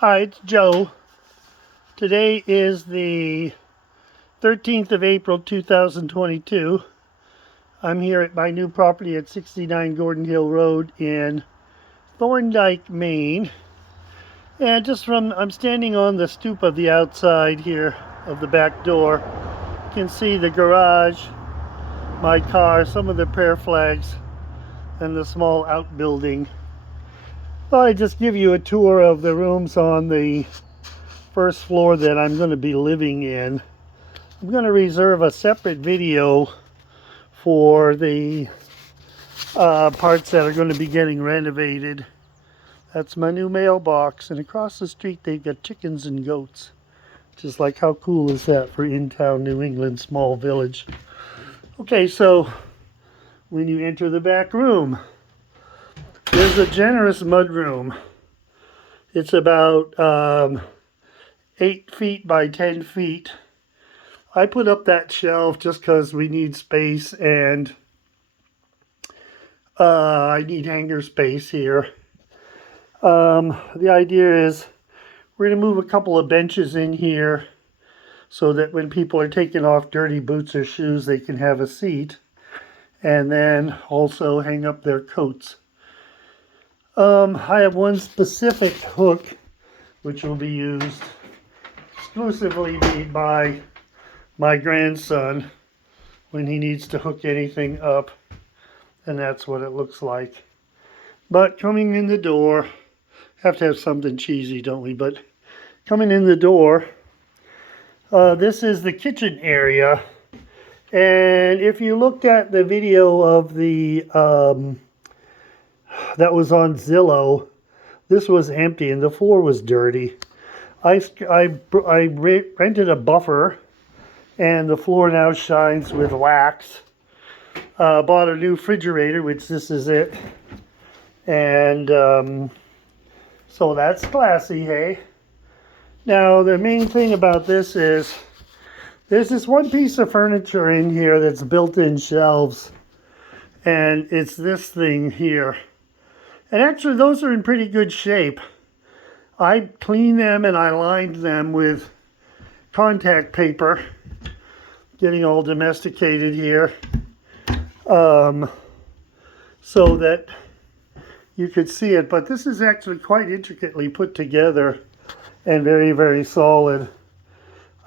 Hi, it's Joe. Today is the 13th of April 2022. I'm here at my new property at 69 Gordon Hill Road in Thorndike, Maine. And I'm standing on the stoop of the outside here of the back door. You can see the garage, my car, some of the prayer flags, and the small outbuilding. Thought I'd just give you a tour of the rooms on the first floor that I'm going to be living in. I'm going to reserve a separate video for the parts that are going to be getting renovated. That's my new mailbox, and across the street they've got chickens and goats. Just like, how cool is that for in-town New England small village? Okay, so when you enter the back room, there's a generous mudroom. It's about 8 feet by 10 feet. I put up that shelf just because we need space, and I need hanger space here. The idea is we're going to move a couple of benches in here so that when people are taking off dirty boots or shoes, they can have a seat, and then also hang up their coats. I have one specific hook which will be used exclusively by my grandson when he needs to hook anything up, and that's what it looks like. But coming in the door, have to have something cheesy, don't we? But coming in the door, this is the kitchen area, and if you looked at the video of the that was on Zillow, this was empty and the floor was dirty. I rented a buffer, and the floor now shines with wax. Bought a new refrigerator, which this is it. And so that's classy, hey? Now, the main thing about this is there's this one piece of furniture in here that's built-in shelves. And it's this thing here. And actually, those are in pretty good shape. I cleaned them and I lined them with contact paper. Getting all domesticated here, so that you could see it. But this is actually quite intricately put together and very, very solid.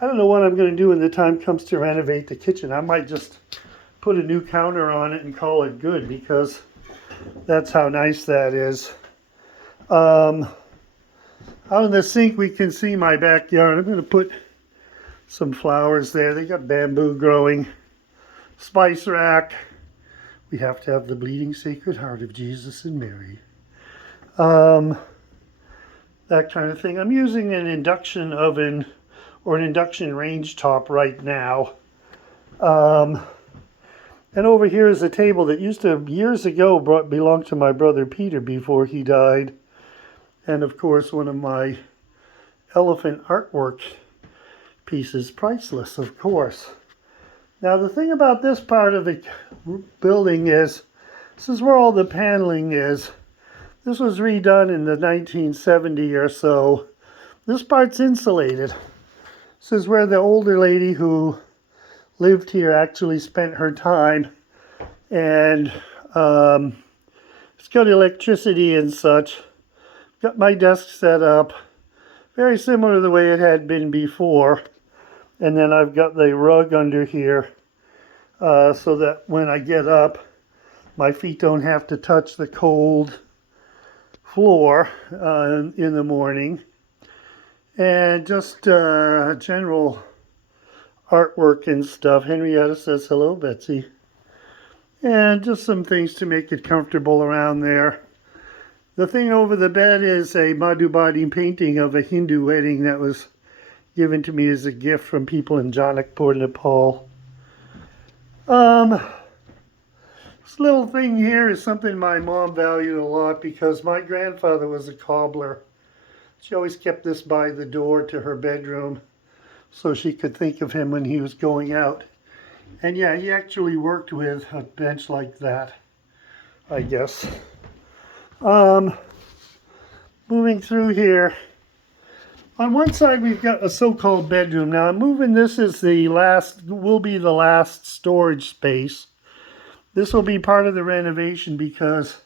I don't know what I'm going to do when the time comes to renovate the kitchen. I might just put a new counter on it and call it good, because that's how nice that is. Out in the sink we can see my backyard. I'm going to put some flowers there. They got bamboo growing. Spice rack. We have to have the bleeding Sacred Heart of Jesus and Mary. That kind of thing. I'm using an induction oven or an induction range top right now. And over here is a table that used to, years ago, belonged to my brother Peter before he died. And of course, one of my elephant artwork pieces, priceless, of course. Now, the thing about this part of the building is, this is where all the paneling is. This was redone in the 1970 or so. This part's insulated. This is where the older lady who lived here actually spent her time. And it's got electricity and such. Got my desk set up very similar to the way it had been before. And then I've got the rug under here so that when I get up, my feet don't have to touch the cold floor in the morning. And just general artwork and stuff. Henrietta says hello, Betsy. And just some things to make it comfortable around there. The thing over the bed is a Madhubani painting of a Hindu wedding that was given to me as a gift from people in Janakpur, Nepal. This little thing here is something my mom valued a lot, because my grandfather was a cobbler. She always kept this by the door to her bedroom so she could think of him when he was going out. And yeah, he actually worked with a bench like that, I guess. Moving through here, On one side, we've got a so-called bedroom. Now, I'm moving this as will be the last storage space. This will be part of the renovation because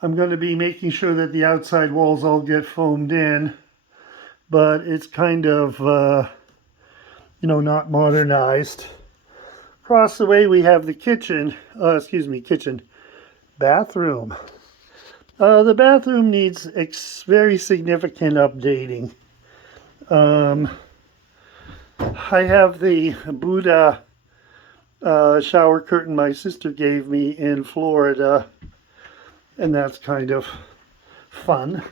I'm going to be making sure that the outside walls all get foamed in. But it's kind of, not modernized. Across the way, we have the kitchen. Bathroom. The bathroom needs very significant updating. I have the Buddha shower curtain my sister gave me in Florida, and that's kind of fun.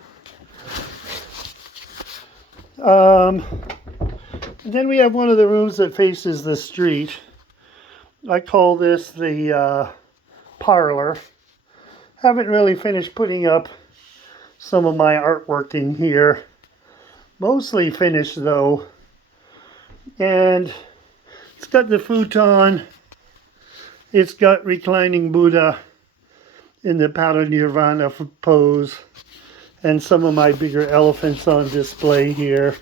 Then we have one of the rooms that faces the street. I call this the parlor. Haven't really finished putting up some of my artwork in here. Mostly finished though. And it's got the futon. It's got reclining Buddha in the Parinirvana pose. And some of my bigger elephants on display here.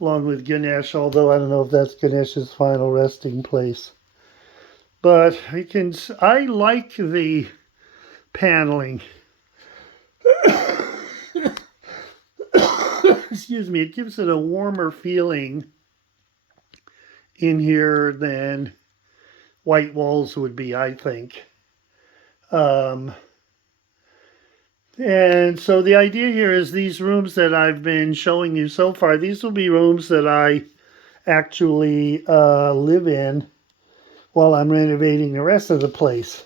Along with Ganesh, although I don't know if that's Ganesh's final resting place. But I like the paneling. Excuse me, it gives it a warmer feeling in here than white walls would be, I think. And so the idea here is these rooms that I've been showing you so far, these will be rooms that I actually live in while I'm renovating the rest of the place.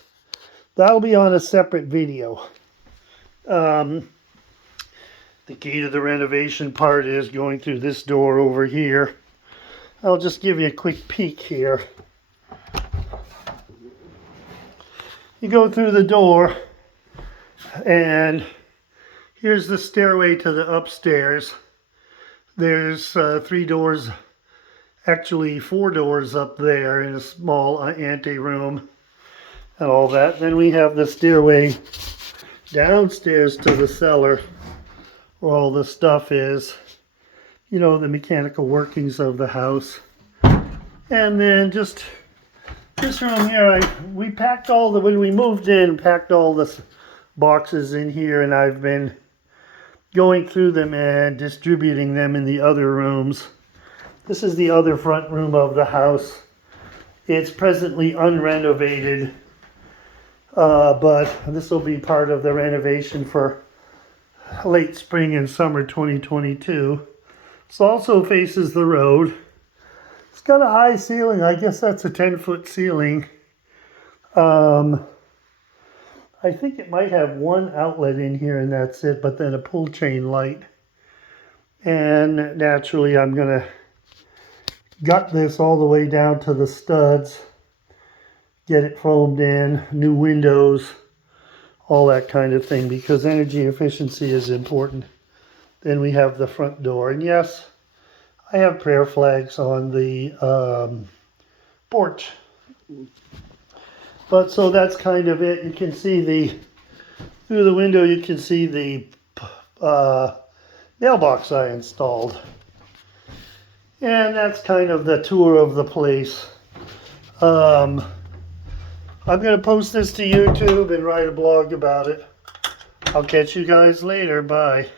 That'll be on a separate video. The key to the renovation part is going through this door over here. I'll just give you a quick peek here. You go through the door, and here's the stairway to the upstairs. There's 3 doors, actually 4 doors up there in a small anteroom and all that. Then we have the stairway downstairs to the cellar where all the stuff is, the mechanical workings of the house. And then just this room here, we packed when we moved in, packed all the boxes in here, and I've been going through them and distributing them in the other rooms. This is the other front room of the house. It's presently unrenovated, but this will be part of the renovation for late spring and summer 2022. This also faces the road. It's got a high ceiling. I guess that's a 10-foot ceiling. I think it might have one outlet in here and that's it, but then a pull chain light. And naturally I'm going to gut this all the way down to the studs, get it foamed in, new windows, all that kind of thing, because energy efficiency is important. Then we have the front door, and yes, I have prayer flags on the porch. But so that's kind of it. You can see through the window, you can see the mailbox I installed. And that's kind of the tour of the place. I'm going to post this to YouTube and write a blog about it. I'll catch you guys later. Bye.